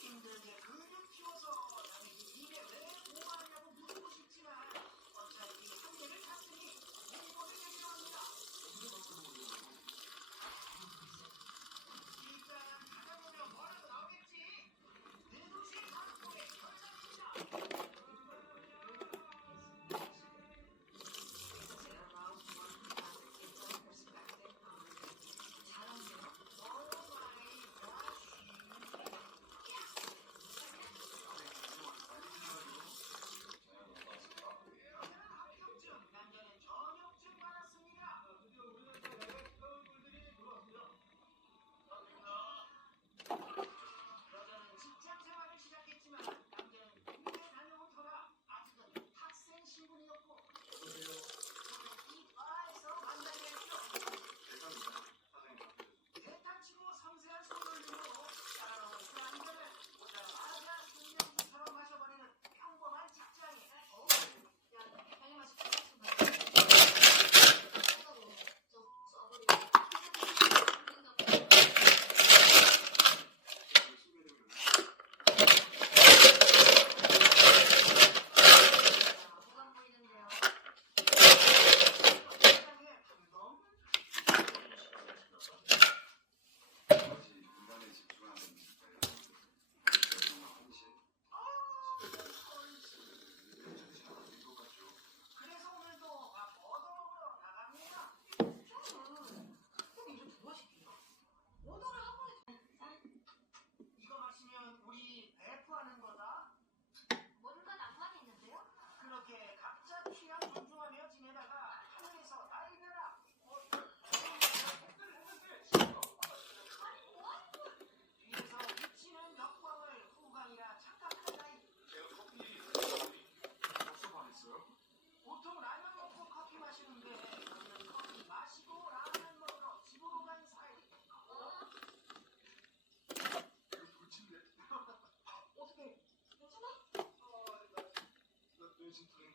힘들게 근육 키워서 남의 일에 왜 고마하냐고 묻고 싶지만 어차피 한계를 탔으니 공부를 결정합니다. 일단 가다 보면 뭐라도 나오겠지. 느누시 방송의 결정입니다. 남자는 전염증 많았습니다. 여자는 직장 생활을 시작했지만 남자는 군대 다녀온 터라 아직은 학생 신분이었고 이 바에서 만나게 했죠. 대탕치고 섬세한 손놀림으로 따라오는 그 남자는 오자마자 술명수처럼 마셔버리는 평범한 직장인. 야, 빨리 마시고. 호감 보이는데요. 세상에 감동? 인간에 집중하는 그래서 오늘도 막 얻어먹으러 나갑니다. 형님 좀 도와줄게요. 오늘은 한 번에 이거 마시면 우리 배포하는 거다. 뭔가 낭만이 있는데요? 그렇게 각자 취향 존중하며 지내다가 하늘에서 날벼락 뒤에서 비치는 역광을 후광이라 착각한 나이. 보통 라면 먹고 커피 마시는데 오늘은 커피 마시고 라면 먹으러 집으로 간 사이. 어떻게 괜찮아? 너 지금